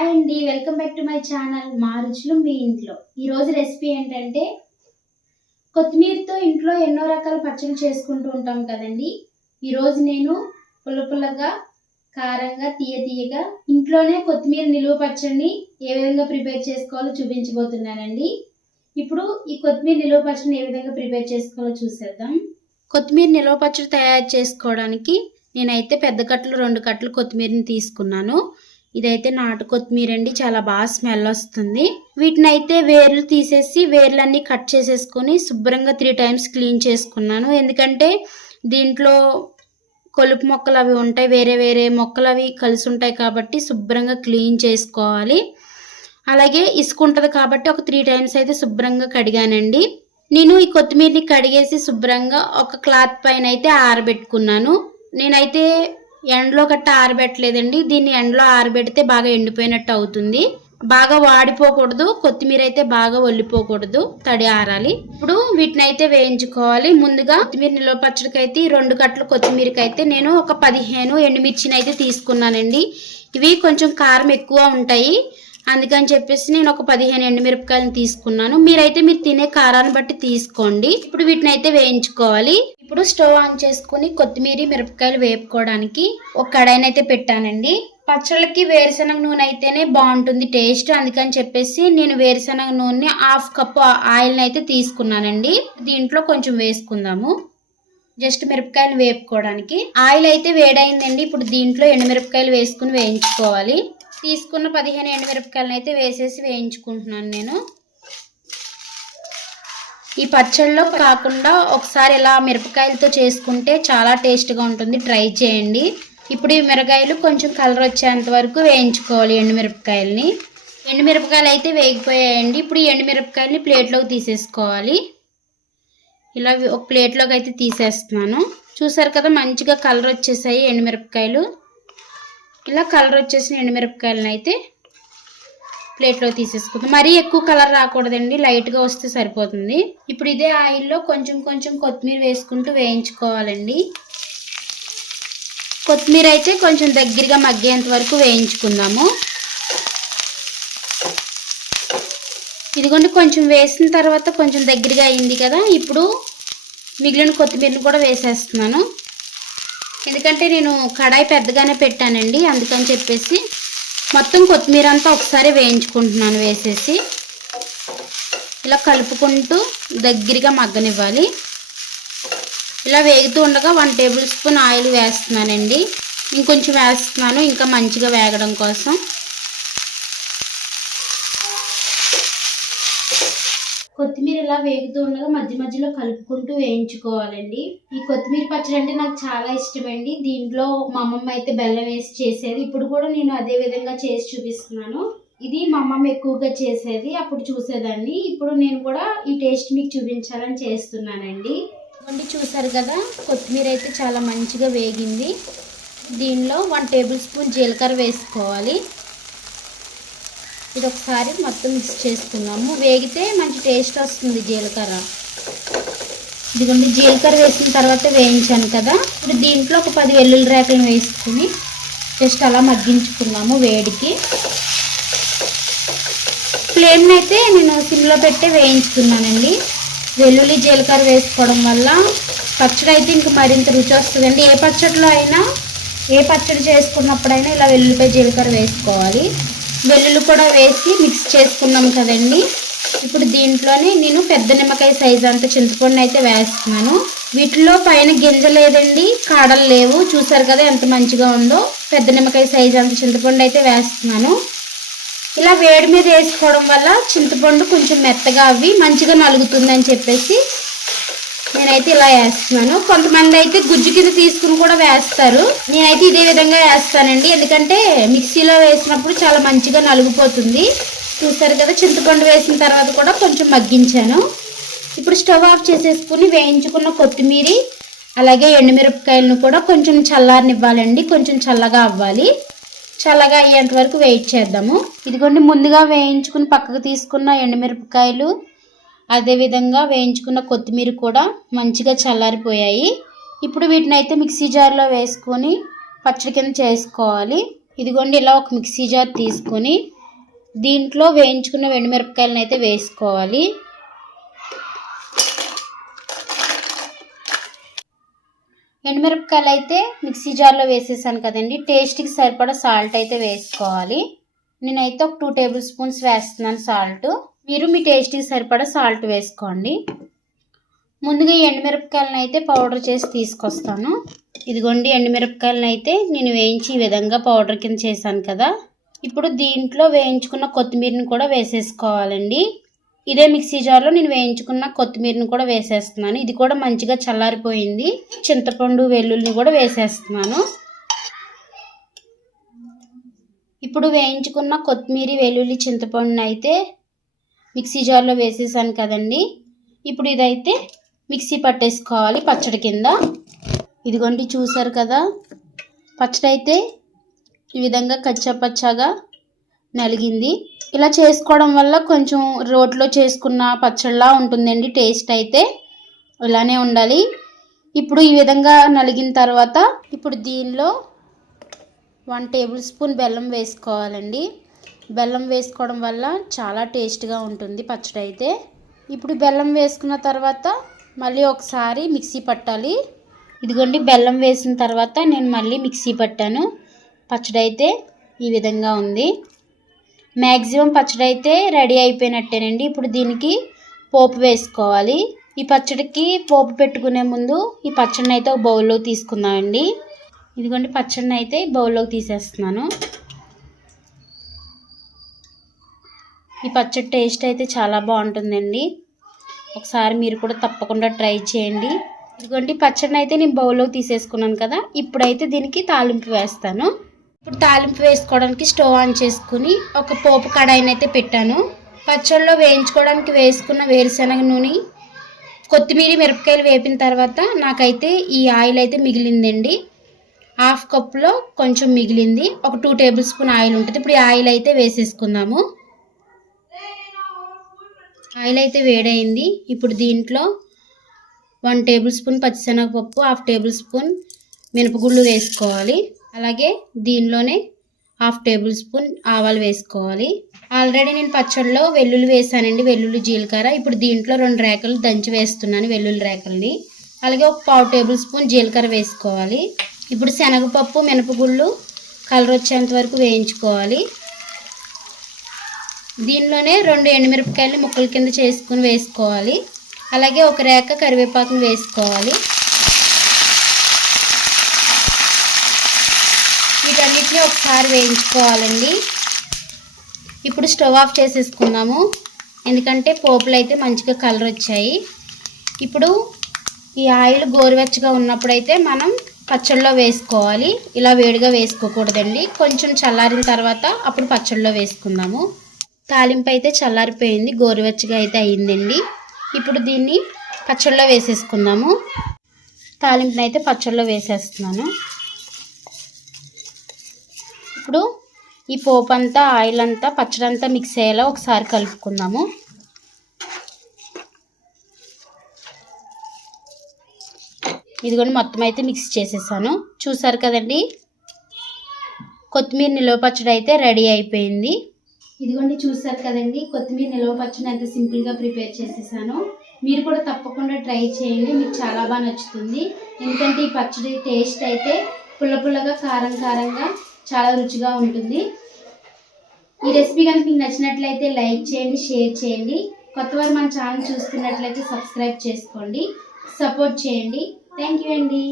Hi అండి, welcome back to my channel మా రుచులు మీ ఇంట్లో. ఈరోజు రెసిపీ ఏంటంటే కొత్తిమీరతో ఇంట్లో ఎన్నో రకాల పచ్చళ్ళు చేసుకుంటూ ఉంటాం కదండి. ఈరోజు నేను పుల్లపుల్లగా కారంగా తీయగా ఇంట్లోనే కొత్తిమీర నిలువ పచ్చడిని ఏ విధంగా ప్రిపేర్ చేసుకోవాలో చూపించబోతున్నానండి. ఇప్పుడు ఈ కొత్తిమీర నిలువ పచ్చడిని ఏ విధంగా ప్రిపేర్ చేసుకోవాలో చూసేద్దాం. కొత్తిమీర నిలువ పచ్చడి తయారు చేసుకోవడానికి నేనైతే పెద్ద కట్టలు 2 కట్టలు కొత్తిమీరని తీసుకున్నాను. ఇదైతే నాటు కొత్తిమీర అండి, చాలా బాగా స్మెల్ వస్తుంది. వీటిని అయితే వేర్లు తీసేసి వేర్లన్నీ కట్ చేసేసుకొని శుభ్రంగా 3 టైమ్స్ క్లీన్ చేసుకున్నాను. ఎందుకంటే దీంట్లో కొలుపు మొక్కలు అవి ఉంటాయి, వేరే వేరే మొక్కలు అవి కలిసి ఉంటాయి కాబట్టి శుభ్రంగా క్లీన్ చేసుకోవాలి. అలాగే ఇసుక ఉంటుంది కాబట్టి ఒక 3 టైమ్స్ అయితే శుభ్రంగా కడిగానండి. నేను ఈ కొత్తిమీరని కడిగేసి శుభ్రంగా ఒక క్లాత్ పైన అయితే ఆరబెట్టుకున్నాను. నేనైతే ఎండలో గట్ట ఆరబెట్టలేదండి. దీన్ని ఎండలో ఆరబెడితే బాగా ఎండిపోయినట్టు అవుతుంది. బాగా వాడిపోకూడదు, కొత్తిమీర అయితే బాగా ఒల్లిపోకూడదు, తడి ఆరాలి. ఇప్పుడు వీటిని అయితే వేయించుకోవాలి. ముందుగా కొత్తిమీర నిల్వ పచ్చడికి అయితే 2 కట్టలు కొత్తిమీరకి అయితే నేను ఒక 15 ఎండుమిర్చిని అయితే తీసుకున్నానండి. ఇవి కొంచెం కారం ఎక్కువ ఉంటాయి, అందుకని చెప్పేసి నేను ఒక 15 ఎండుమిరపకాయలను తీసుకున్నాను. మీరైతే మీరు తినే కారాన్ని బట్టి తీసుకోండి. ఇప్పుడు వీటిని అయితే వేయించుకోవాలి. ఇప్పుడు స్టవ్ ఆన్ చేసుకుని కొత్తిమీర మిరపకాయలు వేపుకోవడానికి ఒక కడాయిని అయితే పెట్టానండి. పచ్చళ్ళకి వేరుశనగ నూనె అయితేనే బాగుంటుంది టేస్ట్, అందుకని చెప్పేసి నేను వేరుశనగ నూనె 1/2 కప్పు ఆయిల్ని అయితే తీసుకున్నానండి. దీంట్లో కొంచెం వేసుకుందాము, జస్ట్ మిరపకాయలు వేపుకోవడానికి. ఆయిల్ అయితే వేడైందండి. ఇప్పుడు దీంట్లో ఎండుమిరపకాయలు వేసుకుని వేయించుకోవాలి. తీసుకున్న 15 ఎండుమిరపకాయలను అయితే వేసేసి వేయించుకుంటున్నాను నేను. ఈ పచ్చళ్ళలో కాకుండా ఒకసారి ఇలా మిరపకాయలతో చేసుకుంటే చాలా టేస్ట్గా ఉంటుంది, ట్రై చేయండి. ఇప్పుడు ఈ మిరపకాయలు కొంచెం కలర్ వచ్చేంత వరకు వేయించుకోవాలి ఎండుమిరపకాయలని. ఎండుమిరపకాయలు అయితే వేగిపోయాయండి. ఇప్పుడు ఈ ఎండుమిరపకాయలని ప్లేట్లోకి తీసేసుకోవాలి. ఇలా ఒక ప్లేట్లోకి అయితే తీసేస్తున్నాను. చూసారు కదా, మంచిగా కలర్ వచ్చేసాయి ఎండుమిరపకాయలు. ఇలా కలర్ వచ్చేసిన ఎండుమిరపకాయలను అయితే ప్లేట్లో తీసేసుకుందాం. మరీ ఎక్కువ కలర్ రాకూడదండి, లైట్గా వస్తే సరిపోతుంది. ఇప్పుడు ఇదే ఆయిల్లో కొంచెం కొంచెం కొత్తిమీర వేసుకుంటూ వేయించుకోవాలండి. కొత్తిమీర అయితే కొంచెం దగ్గరగా మగ్గేంత వరకు వేయించుకుందాము. ఇదిగోండి, కొంచెం వేసిన తర్వాత కొంచెం దగ్గరగా అయింది కదా. ఇప్పుడు మిగిలిన కొత్తిమీరని కూడా వేసేస్తున్నాను. ఎందుకంటే నేను కడాయి పెద్దగానే పెట్టానండి, అందుకని చెప్పేసి మొత్తం కొత్తిమీర అంతా ఒకసారి వేయించుకుంటున్నాను. వేసేసి ఇలా కలుపుకుంటూ దగ్గరగా మగ్గనివ్వాలి. ఇలా వేగుతూ ఉండగా 1 టేబుల్ స్పూన్ ఆయిల్ వేస్తున్నానండి. ఇంకొంచెం వేస్తున్నాను ఇంకా మంచిగా వేగడం కోసం. కొత్తిమీర ఇలా వేగుతూ ఉండగా మధ్య మధ్యలో కలుపుకుంటూ వేయించుకోవాలండి. ఈ కొత్తిమీర పచ్చడి అంటే నాకు చాలా ఇష్టమండి. దీంట్లో మా అమ్మమ్మ అయితే బెల్లం వేసి చేసేది. ఇప్పుడు కూడా నేను అదే విధంగా చేసి చూపిస్తున్నాను. ఇది మా అమ్మమ్మ ఎక్కువగా చేసేది, అప్పుడు చూసేదాన్ని. ఇప్పుడు నేను కూడా ఈ టేస్ట్ మీకు చూపించాలని చేస్తున్నానండి. చూసారు కదా, కొత్తిమీర అయితే చాలా మంచిగా వేగింది. దీనిలో 1 టేబుల్ స్పూన్ జీలకర్ర వేసుకోవాలి. ఇది ఒకసారి మొత్తం మిక్స్ చేసుకుందాము. వేగితే మంచి టేస్ట్ వస్తుంది జీలకర్ర. ఇదిగోండి, జీలకర్ర వేసిన తర్వాత వేయించాను కదా. ఇప్పుడు దీంట్లో ఒక 10 వెల్లుల్లి రేకలను వేసుకుని జస్ట్ అలా మగ్గించుకున్నాము వేడికి. ఫ్లేమ్ని అయితే నేను సిమ్లో పెట్టే వేయించుకున్నానండి. వెల్లుల్లి జీలకర్ర వేసుకోవడం వల్ల పచ్చడి అయితే ఇంక మరింత రుచి వస్తుందండి. ఏ పచ్చడిలో అయినా, ఏ పచ్చడి చేసుకున్నప్పుడైనా ఇలా వెల్లుల్లిపై జీలకర్ర వేసుకోవాలి. వెల్లుల్లి కూడా వేసి మిక్స్ చేసుకున్నాం కదండి. ఇప్పుడు దీంట్లోనే నేను పెద్ద నిమ్మకాయ సైజు అంత చింతపండు అయితే వేస్తున్నాను. వీటిలో పైన గింజ లేదండి, కాడలు లేవు. చూసారు కదా ఎంత మంచిగా ఉందో. పెద్ద నిమ్మకాయ సైజు అంత చింతపండు అయితే వేస్తున్నాను. ఇలా వేడి మీద వేసుకోవడం వల్ల చింతపండు కొంచెం మెత్తగా అవి మంచిగా నలుగుతుందని చెప్పేసి నేనైతే ఇలా వేస్తున్నాను. కొంతమంది అయితే గుజ్జు కింద తీసుకుని కూడా వేస్తారు. నేనైతే ఇదే విధంగా వేస్తానండి, ఎందుకంటే మిక్సీలో వేసినప్పుడు చాలా మంచిగా నలుగుపోతుంది. చూసారు కదా, చింతపండు వేసిన తర్వాత కూడా కొంచెం మగ్గించాను. ఇప్పుడు స్టవ్ ఆఫ్ చేసేసుకుని వేయించుకున్న కొత్తిమీర అలాగే ఎండుమిరపకాయలను కూడా కొంచెం చల్లారనివ్వాలండి. కొంచెం చల్లగా అవ్వాలి. చల్లగా అయ్యేంత వరకు వెయిట్ చేద్దాము. ఇదిగోండి, ముందుగా వేయించుకుని పక్కకు తీసుకున్న ఎండుమిరపకాయలు అదేవిధంగా వేయించుకున్న కొత్తిమీర కూడా మంచిగా చల్లారిపోయాయి. ఇప్పుడు వీటిని అయితే మిక్సీ జార్లో వేసుకొని పచ్చడి కింద చేసుకోవాలి. ఇదిగోండి ఇలా ఒక మిక్సీ జార్ తీసుకొని దీంట్లో వేయించుకున్న ఎండుమిరపకాయలను అయితే వేసుకోవాలి. ఎండుమిరపకాయలు అయితే మిక్సీ జార్లో వేసేసాను కదండి. టేస్ట్కి సరిపడా సాల్ట్ అయితే వేసుకోవాలి. నేనైతే ఒక 2 టేబుల్ స్పూన్స్ వేస్తున్నాను సాల్ట్. మీరు మీ టేస్ట్కి సరిపడా సాల్ట్ వేసుకోండి. ముందుగా ఈ ఎండుమిరపకాయలను అయితే పౌడర్ చేసి తీసుకొస్తాను. ఇదిగోండి ఎండుమిరపకాయలను అయితే నేను వేయించి ఈ విధంగా పౌడర్ కింద చేశాను కదా. ఇప్పుడు దీంట్లో వేయించుకున్న కొత్తిమీరని కూడా వేసేసుకోవాలండి. ఇదే మిక్సీ జార్లో నేను వేయించుకున్న కొత్తిమీరని కూడా వేసేస్తున్నాను. ఇది కూడా మంచిగా చల్లారిపోయింది. చింతపండు వెల్లుల్లిని కూడా వేసేస్తున్నాను. ఇప్పుడు వేయించుకున్న కొత్తిమీర వెల్లుల్లి చింతపండుని అయితే మిక్సీ జార్లో వేసేసాను కదండి. ఇప్పుడు ఇదైతే మిక్సీ పట్టేసుకోవాలి పచ్చడి కింద. ఇదిగోండి చూసారు కదా, పచ్చడి అయితే ఈ విధంగా కచ్చాపచ్చాగా నలిగింది. ఇలా చేసుకోవడం వల్ల కొంచెం రోట్లో చేసుకున్న పచ్చడిలా ఉంటుందండి. టేస్ట్ అయితే ఇలానే ఉండాలి. ఇప్పుడు ఈ విధంగా నలిగిన తర్వాత ఇప్పుడు దీనిలో 1 టేబుల్ స్పూన్ బెల్లం వేసుకోవాలండి. బెల్లం వేసుకోవడం వల్ల చాలా టేస్ట్గా ఉంటుంది పచ్చడి అయితే. ఇప్పుడు బెల్లం వేసుకున్న తర్వాత మళ్ళీ ఒకసారి మిక్సీ పట్టాలి. ఇదిగోండి బెల్లం వేసిన తర్వాత నేను మళ్ళీ మిక్సీ పట్టాను. పచ్చడి అయితే ఈ విధంగా ఉంది. మ్యాక్సిమం పచ్చడి అయితే రెడీ అయిపోయినట్టేనండి. ఇప్పుడు దీనికి పోపు వేసుకోవాలి. ఈ పచ్చడికి పోపు పెట్టుకునే ముందు ఈ పచ్చడిని అయితే ఒక బౌల్లో తీసుకుందామండి. ఇదిగోండి పచ్చడిని అయితే బౌల్లోకి తీసేస్తున్నాను. ఈ పచ్చడి టేస్ట్ అయితే చాలా బాగుంటుందండి. ఒకసారి మీరు కూడా తప్పకుండా ట్రై చేయండి. ఇదిగోండి పచ్చడిని అయితే నేను బౌల్లోకి తీసేసుకున్నాను కదా. ఇప్పుడైతే దీనికి తాలింపు వేస్తాను. ఇప్పుడు తాలింపు వేసుకోవడానికి స్టవ్ ఆన్ చేసుకుని ఒక పోపు కడాయిని అయితే పెట్టాను. పచ్చడిలో వేయించుకోవడానికి వేసుకున్న వేరుశనగ నూనె, కొత్తిమీర, మిరపకాయలు వేపిన తర్వాత నాకైతే ఈ ఆయిల్ అయితే మిగిలిందండి. 1/2 కప్పులో కొంచెం మిగిలింది. ఒక 2 టేబుల్ స్పూన్ ఆయిల్ ఉంటుంది. ఇప్పుడు ఈ ఆయిల్ అయితే వేసేసుకుందాము. ఆయిల్ అయితే వేడైంది. ఇప్పుడు దీంట్లో 1 టేబుల్ స్పూన్ పచ్చిశనగపప్పు, 1/2 టేబుల్ స్పూన్ మినపగుళ్ళు వేసుకోవాలి. అలాగే దీనిలోనే 1/2 టేబుల్ స్పూన్ ఆవాలు వేసుకోవాలి. ఆల్రెడీ నేను పచ్చడిలో వెల్లుల్లి వేసానండి, వెల్లుల్లి జీలకర్ర. ఇప్పుడు దీంట్లో 2 రేకలు దంచి వేస్తున్నాను, వెల్లుల్లి రేకల్ని. అలాగే ఒక 1/4 టేబుల్ స్పూన్ జీలకర్ర వేసుకోవాలి. ఇప్పుడు శనగపప్పు, మినపగుళ్ళు కలర్ వచ్చేంత వరకు వేయించుకోవాలి. దీనిలోనే 2 ఎండుమిరపకాయలు ముక్కల కింద చేసుకుని వేసుకోవాలి. అలాగే ఒక రేక కరివేపాకుని వేసుకోవాలి. వీటన్నిటిని ఒకసారి వేయించుకోవాలండి. ఇప్పుడు స్టవ్ ఆఫ్ చేసేసుకుందాము, ఎందుకంటే పోపులు అయితే మంచిగా కలర్ వచ్చాయి. ఇప్పుడు ఈ ఆయిల్ గోరువెచ్చగా ఉన్నప్పుడైతే మనం పచ్చడిలో వేసుకోవాలి. ఇలా వేడిగా వేసుకోకూడదండి. కొంచెం చల్లారిన తర్వాత అప్పుడు పచ్చడిలో వేసుకుందాము. తాలింపు అయితే చల్లారిపోయింది, గోరువెచ్చగా అయితే అయ్యిందండి. ఇప్పుడు దీన్ని పచ్చడిలో వేసేసుకుందాము. తాలింపుని అయితే పచ్చడిలో వేసేస్తున్నాను. ఇప్పుడు ఈ పోపు అంతా, ఆయిల్ అంతా, పచ్చడి అంతా మిక్స్ అయ్యేలా ఒకసారి కలుపుకుందాము. ఇదిగోండి మొత్తం అయితే మిక్స్ చేసేసాను. చూసారు కదండి, కొత్తిమీర నిలువ పచ్చడి అయితే రెడీ అయిపోయింది. ఇదిగోండి చూసారు కదండి, కొత్తిమీర నిలువ పచ్చడి ఎంత సింపుల్గా ప్రిపేర్ చేసేసాను. మీరు కూడా తప్పకుండా ట్రై చేయండి, మీకు చాలా బాగా నచ్చుతుంది. ఎందుకంటే ఈ పచ్చడి టేస్ట్ అయితే పుల్ల పుల్లగా, కారం కారంగా చాలా రుచిగా ఉంటుంది. ఈ రెసిపీ కనుక మీకు నచ్చినట్లయితే లైక్ చేయండి, షేర్ చేయండి. కొత్తవారు మన ఛానల్ చూస్తున్నట్లయితే సబ్స్క్రైబ్ చేసుకోండి, సపోర్ట్ చేయండి. థ్యాంక్ యూ అండి.